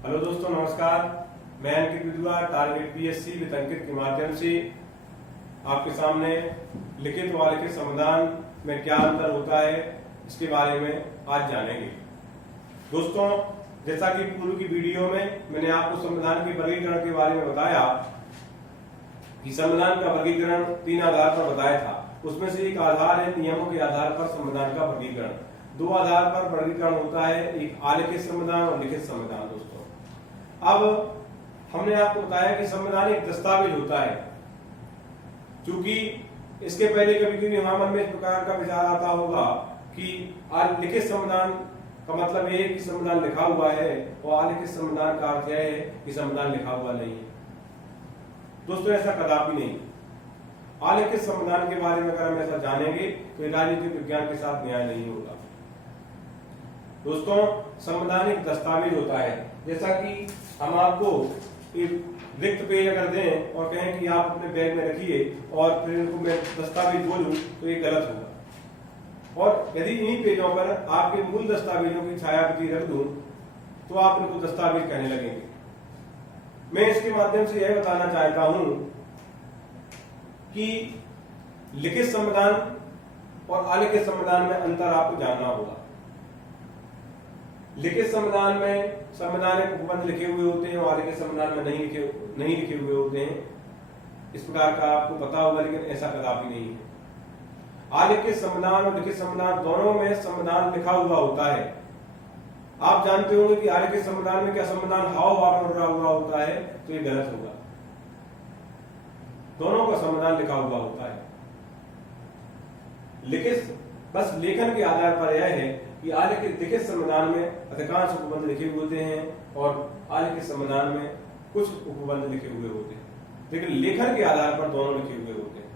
Hello दोस्तों, नमस्कार। मैं अंकित विद्वा टारगेट पीएससी विद अंकित के माध्यम से आपके सामने लिखित व अलिखित संविधान में क्या अंतर होता है इसके बारे में आज जानेंगे। दोस्तों, जैसा कि पूर्व की वीडियो में मैंने आपको संविधान के वर्गीकरण के बारे में बताया कि संविधान का वर्गीकरण 3 आधार पर बताया था। उसमें से एक आधार है नियमों के आधार पर संविधान का वर्गीकरण। 2 आधार पर वर्गीकरण होता है, एक अलिखित संविधान और लिखित संविधान। दोस्तों, अब हमने आपको बताया कि संविधान एक दस्तावेज होता है। क्योंकि इसके पहले कभी कभी हमारे मन में इस प्रकार का विचार आता होगा कि लिखित संविधान का मतलब ये है कि संविधान लिखा हुआ है और अलिखित संविधान का अर्थ यह है कि संविधान लिखा हुआ नहीं है। दोस्तों, ऐसा कदापि नहीं। अलिखित संविधान के बारे में अगर हम ऐसा जानेंगे तो राजनीतिक विज्ञान के साथ न्याय नहीं होगा। दोस्तों, संविधान एक दस्तावेज होता है। जैसा कि हम आपको एक रिक्त पेज अगर दें और कहें कि आप अपने बैग में रखिए और फिर इनको मैं दस्तावेज बोलूं तो ये गलत होगा। और यदि इन्हीं पेजों पर आपके मूल दस्तावेजों की छायाप्रति रख दूं तो आप इनको दस्तावेज कहने लगेंगे। मैं इसके माध्यम से यह बताना चाहता हूं कि लिखित संविधान और अलिखित संविधान में अंतर आपको जानना होगा। लिखित संविधान में संवैधानिक उपबंध लिखे हुए होते हैं और अलिखित संविधान में नहीं लिखे हुए होते हैं। इस प्रकार का आपको पता होगा, लेकिन ऐसा कदापि नहीं है। अलिखित संविधान और लिखित संविधान दोनों में संविधान लिखा हुआ होता है। आप जानते होंगे कि अलिखित संविधान में क्या संविधान हाव भाव में हुआ होता है, तो ये गलत होगा। दोनों का संविधान लिखा हुआ होता है। लिखित बस लेखन के आधार पर यह है कि लिखित संविधान में अधिकांश उपबंध लिखे हुए होते हैं और अलिखित संविधान में कुछ उपबंध लिखे हुए होते हैं, लेकिन लेखन के आधार पर दोनों लिखे हुए होते हैं।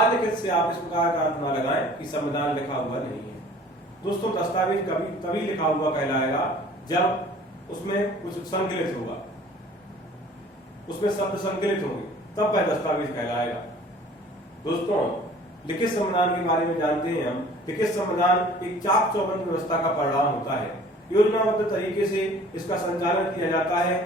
अलिखित से आप इस प्रकार का अर्थ न लगाएं कि संविधान लिखा हुआ नहीं है। दोस्तों, दस्तावेज तभी लिखा हुआ कहलाएगा जब उसमें कुछ संकलित होगा, उसमें शब्द संकलित होंगे, तब वह दस्तावेज कहलाएगा। दोस्तों, लिखित संविधान के बारे में जानते हैं हम। लिखित संविधान एक चाक चौबंद व्यवस्था का परिणाम होता है। योजनाबद्ध तरीके से इसका संचालन किया जाता है।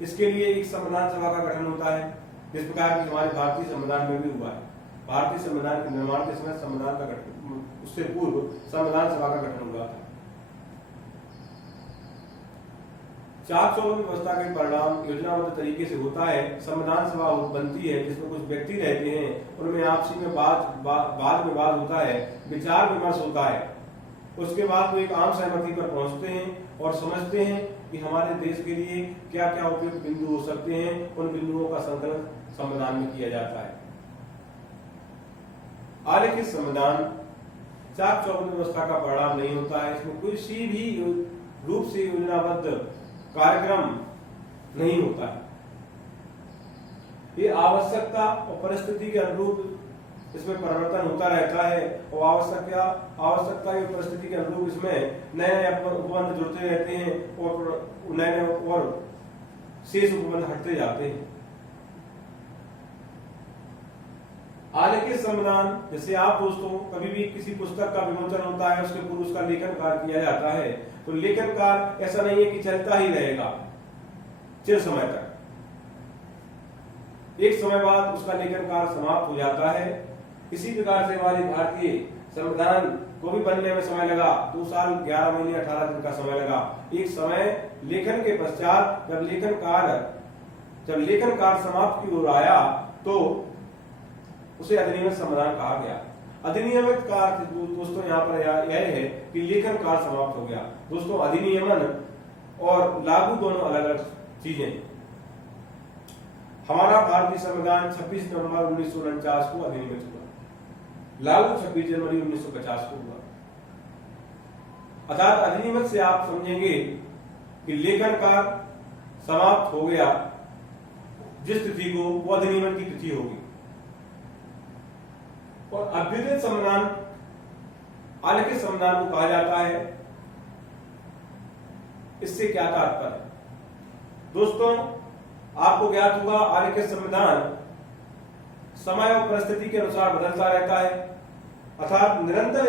इसके लिए एक संविधान सभा का गठन होता है, जिस प्रकार की हमारे भारतीय संविधान में भी हुआ है। भारतीय संविधान के निर्माण के समय संविधान का गठन, उससे पूर्व संविधान सभा का गठन हुआ था। चाक चौबंद व्यवस्था के परिणाम योजनाबद्ध तरीके से होता है। संविधान सभा बनती है जिसमें कुछ व्यक्ति रहते हैं, उनमें आपसी में बाद में बात होता है, विचार विमर्श होता है। उसके बाद वो एक आम सहमति पर पहुंचते हैं और समझते हैं कि हमारे देश के लिए क्या क्या उपयुक्त बिंदु हो सकते हैं। उन बिंदुओं का संकलन संविधान में किया जाता है। अलिखित संविधान चाक चौबंद व्यवस्था का परिणाम नहीं होता है। इसमें किसी भी रूप से योजनाबद्ध कार्यक्रम नहीं होता है। ये आवश्यकता और परिस्थिति के अनुरूप इसमें परिवर्तन होता रहता है और आवश्यकता और परिस्थिति के अनुरूप इसमें नए नए उपबंध जुड़ते रहते हैं और नए और शेष उपबंध हटते जाते हैं। अलिखित संविधान, जैसे आप दोस्तों कभी भी किसी पुस्तक का विमोचन होता है, उसके पूर्व उसका लेखन कार्य किया जाता है, तो लेखन कार्य ऐसा नहीं है कि चलता ही रहेगा चिर समय तक। एक समय बाद उसका लेखन कार्य समाप्त हो जाता है। इसी प्रकार से हमारे भारतीय संविधान को भी बनने में समय लगा। 2 साल 11 महीने 18 दिन का समय लगा। एक समय लेखन के पश्चात जब लेखन कार्य समाप्त की ओर आया तो उसे अधिनियमित संविधान कहा गया। अधिनियमित का अर्थ दोस्तों यहाँ पर यह है कि लेखन कार्य समाप्त हो गया। दोस्तों, अधिनियमन और लागू दोनों अलग अलग चीजें हैं। हमारा भारतीय संविधान 26 नवंबर 1949 को अधिनियमित हुआ, लागू 26 जनवरी 1950 को हुआ। अर्थात अधिनियमित से आप समझेंगे कि लेखन कार्य समाप्त हो गया, जिस तिथि को वो अधिनियमन की तिथि होगी। और अभ्युदय संविधान अलिखित संविधान को कहा जाता है। इससे क्या तात्पर्य? दोस्तों, आपको ज्ञात होगा अलिखित संविधान समय और परिस्थिति के अनुसार बदलता रहता है, अर्थात निरंतर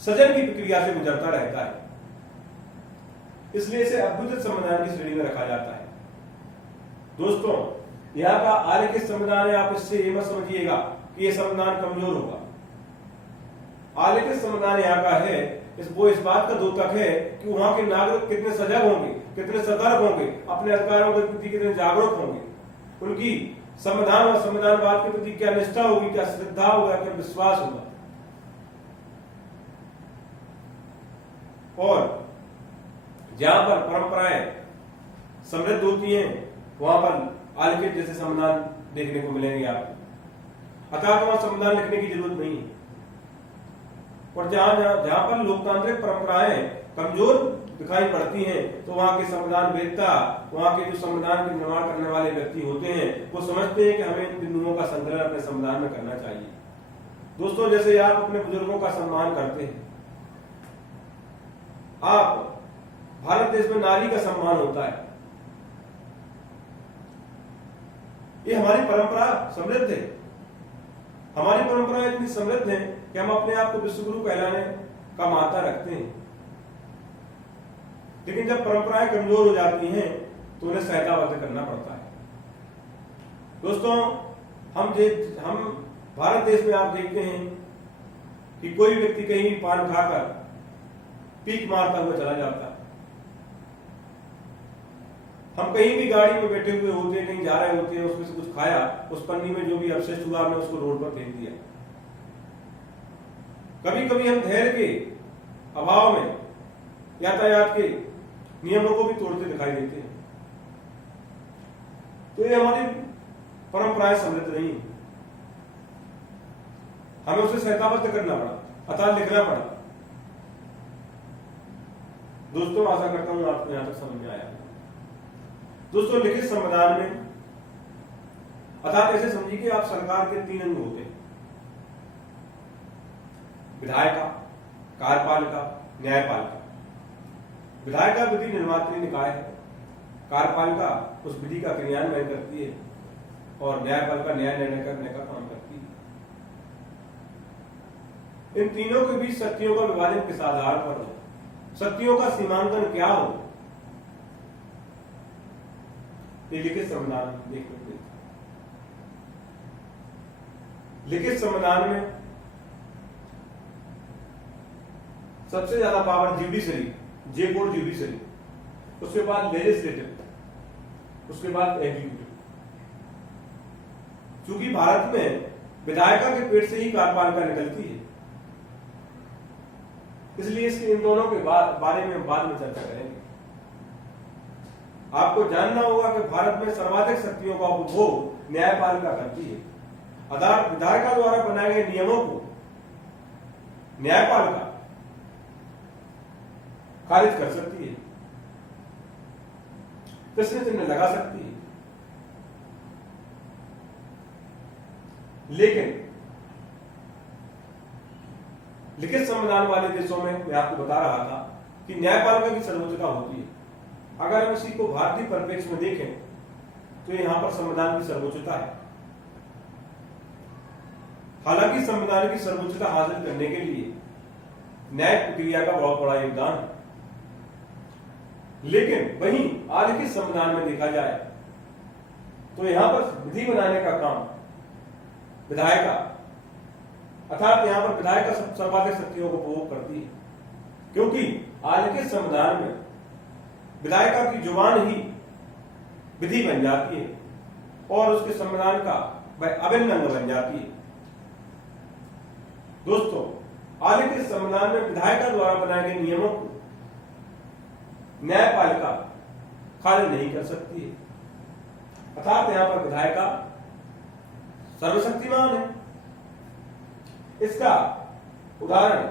सृजन की प्रक्रिया से गुजरता रहता है। इसलिए इसे अभ्युदय संविधान की श्रेणी में रखा जाता है। दोस्तों, यहाँ का आलिखित संविधान है, आप इससे ये मत समझिएगा कि ये संविधान कमजोर होगा। आलिखित संविधान यहाँ का है, वो इस बात का द्योतक है कि वहां के नागरिक कितने सजग होंगे, कितने सतर्क होंगे, अपने अधिकारों के प्रति कितने जागरूक होंगे, उनकी संविधान और संविधानवाद के प्रति क्या निष्ठा होगी, क्या श्रद्धा होगा, क्या विश्वास होगा। और जहां पर परंपराएं समृद्ध होती हैं वहां पर आलिखित जैसे संविधान देखने को मिलेंगे आपको। अतः वहां संविधान लिखने की जरूरत नहीं है। और जहां पर लोकतांत्रिक परंपराएं कमजोर दिखाई पड़ती हैं तो वहां के संविधान वेत्ता, वहां के जो संविधान के निर्माण करने वाले व्यक्ति होते हैं, वो समझते हैं कि हमें इन बिंदुओं का संकलन अपने संविधान में करना चाहिए। दोस्तों, जैसे आप अपने बुजुर्गों का सम्मान करते हैं, आप भारत देश में नारी का सम्मान होता है। ये हमारी परंपरा समृद्ध है। हमारी परंपरा इतनी समृद्ध है कि हम अपने आप को विश्वगुरु कहलाने का माता रखते हैं। लेकिन जब परंपराएं कमजोर हो जाती हैं तो उन्हें सहायताबद्ध करना पड़ता है। दोस्तों, हम भारत देश में आप देखते हैं कि कोई व्यक्ति कहीं भी पान खाकर पीक मारता हुआ चला जाता है। हम कहीं भी गाड़ी में बैठे हुए होते हैं, कहीं जा रहे होते हैं, उसमें से कुछ खाया, उस पन्नी में जो भी अवशिष्ट हुआ हमने उसको रोड पर फेंक दिया। कभी कभी हम धैर्य के अभाव में यातायात के नियमों को भी तोड़ते दिखाई देते हैं। तो ये हमारी परंपराएं समृद्ध नहीं है, हमें उसे सहायताबद्ध करना पड़ा, अतः लिखना पड़ा। दोस्तों, आशा करता हूं आपको यहां तक समझ में आया। दोस्तों, लिखित संविधान में अर्थात ऐसे समझिए कि आप सरकार के 3 अंग होते हैं: विधायिका, कार्यपालिका, न्यायपालिका। विधायिका विधि निर्मात्री निकाय है, कार्यपालिका उस विधि का क्रियान्वयन करती है और न्यायपालिका न्याय निर्णय करने का काम करती है। इन तीनों के बीच शक्तियों का विभाजन किस आधार पर हो, शक्तियों का सीमांकन क्या हो, ये लिखित संविधान देखने को मिलता है। लिखित संविधान में सबसे ज्यादा पावर जुडिशरी, जे बोर्ड जुडिशरी, उसके बाद लेजिस्लेटिव, उसके बाद एग्जीक्यूटिव। क्योंकि भारत में विधायिका के पेट से ही कार्यपालिका निकलती है, इसलिए इसके इन दोनों के बारे में बाद में चर्चा करेंगे। आपको जानना होगा कि भारत में सर्वाधिक शक्तियों का उपभोग न्यायपालिका करती है। अतः विधायिका द्वारा बनाए गए नियमों को न्यायपालिका खारिज कर सकती है, प्रश्न चिन्ह लगा सकती है। लेकिन लिखित संविधान वाले देशों में मैं आपको बता रहा था कि न्यायपालिका की सर्वोच्चता होती है। अगर हम इसी को भारतीय परिप्रेक्ष्य में देखें तो यहां पर संविधान की सर्वोच्चता है। हालांकि संविधान की सर्वोच्चता हासिल करने के लिए न्याय प्रक्रिया का बहुत बड़ा योगदान है, लेकिन वहीं आलिखित संविधान में देखा जाए तो यहां पर विधि बनाने का काम विधायिका, अर्थात यहां पर विधायिका सर्वाधिक शक्तियों को उपभोग करती है, क्योंकि आलिखित संविधान में विधायिका की जुबान ही विधि बन जाती है और उसके संविधान का वह अभिन्न अंग बन जाती है। दोस्तों, आलिखित संविधान में विधायिका द्वारा बनाए गए नियमों को न्यायपालिका खारिज नहीं कर सकती है, अर्थात यहां पर विधायिका सर्वशक्तिमान है। इसका उदाहरण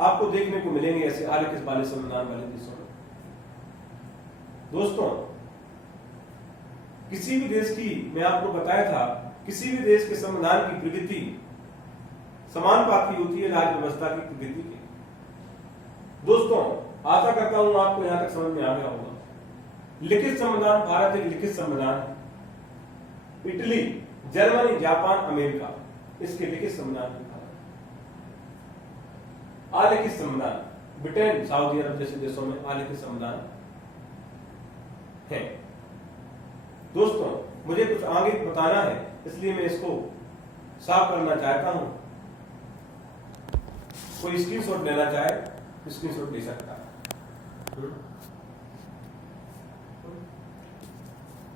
आपको देखने को मिलेंगे ऐसे आलिखित वाले संविधान वाले देशों में। दोस्तों, किसी भी देश की, मैं आपको बताया था, किसी भी देश के संविधान की प्रगति समानुपाती होती है राज्य व्यवस्था की प्रगति के। दोस्तों, आशा करता हूं आपको यहां तक समझ में आ गया होगा। लिखित संविधान भारत एक लिखित संविधान है। इटली, जर्मनी, जापान, अमेरिका इसके लिखित संविधान की भारत। आलिखित संविधान ब्रिटेन, सऊदी अरब जैसे देशों में आलिखित संविधान है। दोस्तों, मुझे कुछ आगे बताना है, इसलिए मैं इसको साफ करना चाहता हूं। कोई स्क्रीनशॉट लेना चाहे तो स्क्रीनशॉट ले सकता है।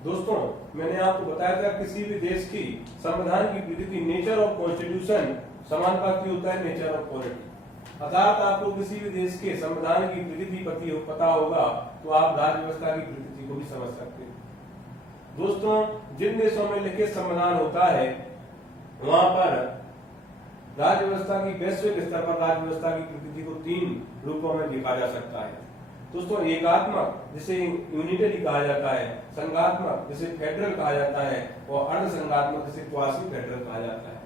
दोस्तों, मैंने आपको बताया था किसी भी देश की संविधान की प्रकृति, नेचर ऑफ कॉन्स्टिट्यूशन समानुपाती होता है नेचर ऑफ पॉलिटी। अर्थात आपको किसी भी देश के संविधान की प्रकृति पता होगा तो आप राज्य व्यवस्था की प्रकृति को भी समझ सकते हैं। दोस्तों, जिन देशों में लिखित संविधान होता है वहां पर राज्य व्यवस्था की वैश्विक स्तर पर राज्य व्यवस्था की प्रकृति को 3 रूपों में देखा जा सकता है। दोस्तों, एकात्मक जिसे यूनिटरी कहा जाता है, संघात्मक जिसे फेडरल कहा जाता है, और अर्ध संघात्मक जिसे क्वासी फेडरल कहा जाता है।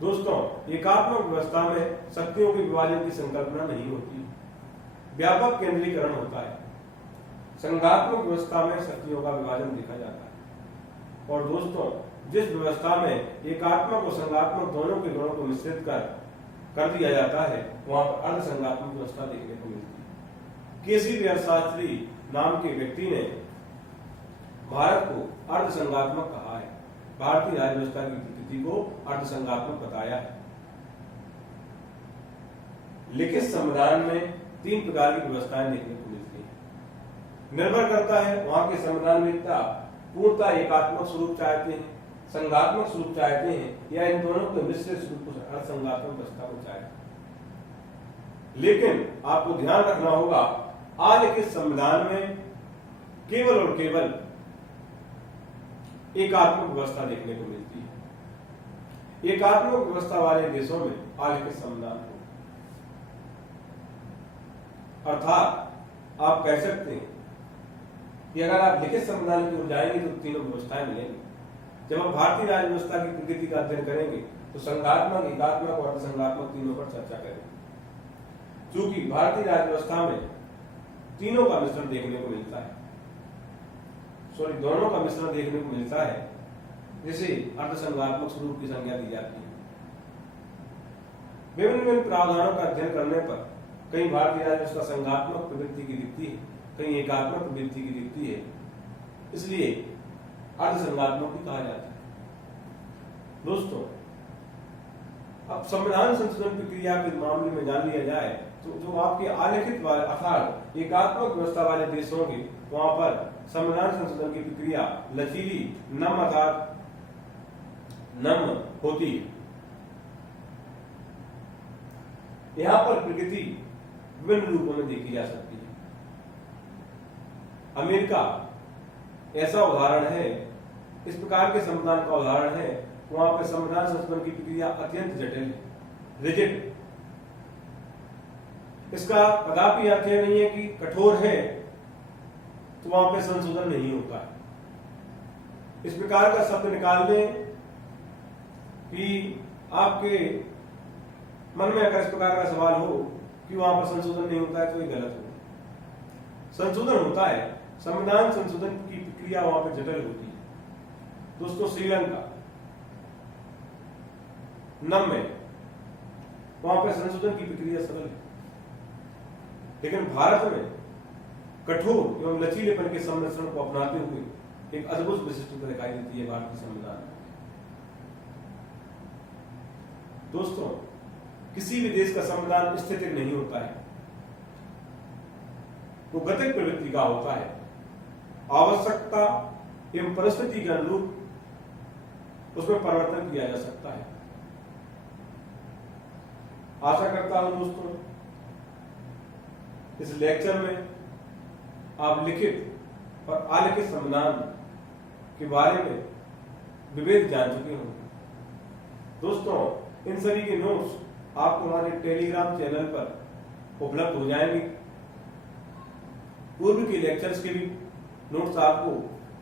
दोस्तों, एकात्मक व्यवस्था में शक्तियों के विभाजन की संकल्पना नहीं होती, व्यापक केंद्रीकरण होता है। संघात्मक व्यवस्था में शक्तियों का विभाजन देखा जाता है। और दोस्तों, जिस व्यवस्था में एकात्मक और संघात्मक दोनों के गुणों को मिश्रित कर दिया जाता है वहां पर अर्ध संघात्मक व्यवस्था देखने को मिलती है। केसी बी शास्त्री नाम के व्यक्ति ने भारत को अर्ध संघात्मक कहा है, भारतीय राज्य व्यवस्था की प्रकृति को अर्ध संघात्मक बताया है। लिखित संविधान में 3 प्रकार की व्यवस्थाएं देखने को मिलती है। निर्भर करता है वहां के संविधानविदता पूर्णतः एकात्मक स्वरूप चाहते हैं, संघात्मक स्वरूप चाहते हैं, या इन दोनों के मिश्रित स्वरूप अर्ध संघात्मक व्यवस्था को चाहते हैं। लेकिन आपको ध्यान रखना होगा, आलिखित संविधान में केवल और केवल एकात्मक व्यवस्था देखने को मिलती है। एकात्मक व्यवस्था वाले देशों में आलिखित संविधान हो, अर्थात आप कह सकते हैं कि अगर आप लिखित संविधान की ओर जाएंगे तो 3 व्यवस्थाएं मिलेंगी। जब हम भारतीय राज्य व्यवस्था की प्रकृति का अध्ययन करेंगे तो संघात्मक, एकात्मक और अर्धसंघात्मक तीनों पर चर्चा करेंगे। क्योंकि भारतीय राज्य व्यवस्था में तीनों का मिश्रण देखने को मिलता है, दोनों का मिश्रण देखने को मिलता है, जिसे अर्धसंघात्मक स्वरूप की संज्ञा दी जाती है। विभिन्न प्रावधानों का अध्ययन करने पर कहीं भारतीय राज्य व्यवस्था संघात्मक प्रवृत्ति की दिखती है, कहीं एकात्मक प्रवृत्ति की दिखती है, इसलिए अर्धसंघात्मक भी कहा जाता है। दोस्तों, अब संविधान संशोधन प्रक्रिया के मामले में जान लिया जाए तो जो आपके आलिखित वाले अर्थात एकात्मक व्यवस्था वाले देश होंगे वहां पर संविधान संशोधन की प्रक्रिया लचीली, नम अर्थात नम होती है। यहां पर प्रकृति विभिन्न रूपों में देखी जा सकती है। अमेरिका ऐसा उदाहरण है, इस प्रकार के संविधान का उदाहरण है, वहां पर संविधान संशोधन की प्रक्रिया अत्यंत जटिल है, रिजिड। इसका कदापि अर्थ यह नहीं है कि कठोर है तो वहां पर संशोधन नहीं होता है। इस प्रकार का शब्द निकाल दें कि आपके मन में अगर इस प्रकार का सवाल हो कि वहां पर संशोधन नहीं होता है तो ये गलत हो। संशोधन होता है, संविधान संशोधन की प्रक्रिया वहां पर जटिल होती है। दोस्तों, श्रीलंका नम में वहां पर संशोधन की प्रक्रिया सरल है, लेकिन भारत में कठोर एवं लचीलेपन के सम्मिश्रण को अपनाते हुए एक अद्भुत विशिष्टता दिखाई देती है भारतीय संविधान में। दोस्तों, किसी भी देश का संविधान स्थितिक नहीं होता है, वो गतिक प्रवृत्ति का होता है। आवश्यकता एवं परिस्थिति के अनुरूप उसमें परिवर्तन किया जा सकता है। आशा करता हूं दोस्तों इस लेक्चर में आप लिखित और अलिखित संविधान के बारे में विवेक जान चुके होंगे। दोस्तों, इन सभी के नोट्स आपको हमारे टेलीग्राम चैनल पर उपलब्ध हो जाएंगे। पूर्व के लेक्चर्स के भी नोट्स आपको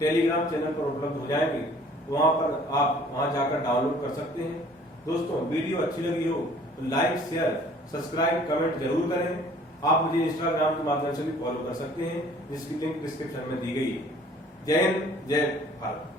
टेलीग्राम चैनल पर उपलब्ध हो जाएंगे, वहां पर आप वहां जाकर डाउनलोड कर सकते हैं। दोस्तों, वीडियो अच्छी लगी हो तो लाइक, शेयर, सब्सक्राइब, कमेंट जरूर करें। आप मुझे इंस्टाग्राम के माध्यम से भी फॉलो कर सकते हैं, जिसकी लिंक डिस्क्रिप्शन में दी गई है। जय हिंद, जय भारत।